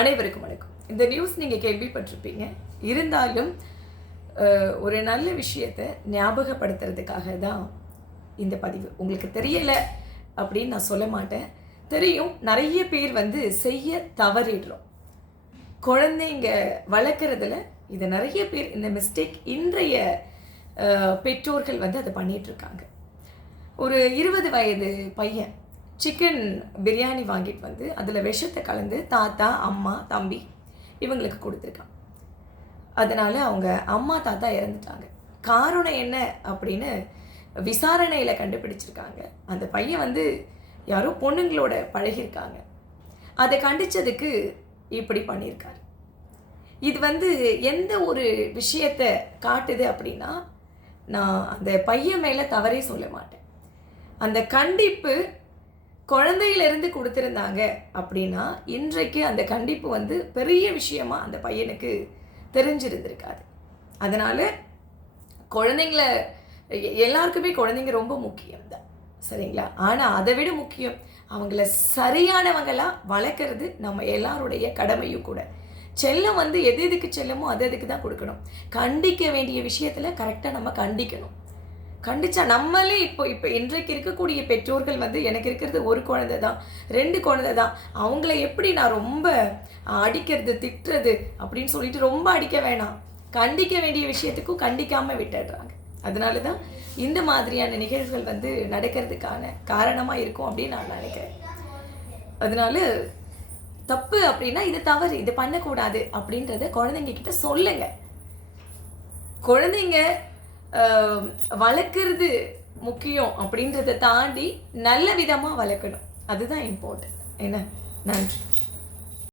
அனைவருக்கும் வணக்கம். இந்த நியூஸ் நீங்கள் கேள்விப்பட்டிருப்பீங்க. இருந்தாலும் ஒரு நல்ல விஷயத்தை ஞாபகப்படுத்துறதுக்காக தான் இந்த பதிவு. உங்களுக்கு தெரியலை அப்படின்னு நான் சொல்ல மாட்டேன். தெரியும், நிறைய பேர் செய்ய தவறிடுறோம். குழந்தைங்க வளர்க்குறதுல இது நிறைய பேர் இந்த மிஸ்டேக் இன்றைய பெற்றோர்கள் அதை பண்ணிகிட்ருக்காங்க. ஒரு 20 வயது பையன் சிக்கன் பிரியாணி வாங்கிட்டு அதில் விஷத்தை கலந்து தாத்தா, அம்மா, தம்பி இவங்களுக்கு கொடுத்துருக்கான். அதனால் அவங்க அம்மா, தாத்தா இறந்துட்டாங்க. காரணம் என்ன அப்படின்னு விசாரணையில் கண்டுபிடிச்சிருக்காங்க. அந்த பையன் யாரோ பொண்ணுங்களோட பழகியிருக்காங்க. அதை கண்டித்ததுக்கு இப்படி பண்ணியிருக்காரு. இது எந்த ஒரு விஷயத்தை காட்டுது அப்படின்னா, நான் அந்த பையன் மேலே தவறே சொல்ல மாட்டேன். அந்த கண்டிப்பு குழந்தையிலிருந்து கொடுத்துருந்தாங்க அப்படின்னா இன்றைக்கு அந்த கண்டிப்பு பெரிய விஷயமா அந்த பையனுக்கு தெரிஞ்சிருந்திருக்காது. அதனால் குழந்தைங்கள எல்லாருக்குமே குழந்தைங்க ரொம்ப முக்கியம் தான், சரிங்களா? ஆனால் அதை விட முக்கியம் அவங்கள சரியானவங்களாக வளர்க்குறது நம்ம எல்லாருடைய கடமையும் கூட. செல்லம் எதுக்கு செல்லமோ அதுக்கு தான் கொடுக்கணும். கண்டிக்க வேண்டிய விஷயத்தில் கரெக்டாக நம்ம கண்டிக்கணும். கண்டிச்சா நம்மளே இப்போ இன்றைக்கு இருக்கக்கூடிய பெற்றோர்கள் எனக்கு இருக்கிறது ஒரு குழந்தை தான், 2 குழந்தை தான். அவங்கள எப்படி நான் ரொம்ப அடிக்கிறது, திட்டுறது அப்படின்னு சொல்லிட்டு ரொம்ப அடிக்க வேணாம். கண்டிக்க வேண்டிய விஷயத்துக்கும் கண்டிக்காமல் விட்டுடுறாங்க. அதனால தான் இந்த மாதிரியான நிகழ்வுகள் நடக்கிறதுக்கான காரணமாக இருக்கும் அப்படின்னு நான் நினைக்கிறேன். அதனால தப்பு அப்படின்னா இது தவறு, இது பண்ணக்கூடாது அப்படின்றத குழந்தைங்க கிட்ட சொல்லுங்க. குழந்தைங்க வளர்க்குறது முக்கியம் அப்படின்றத தாண்டி நல்ல விதமாக வளர்க்கணும். அதுதான் இம்பார்ட்டன்ட். என்ன? நன்றி.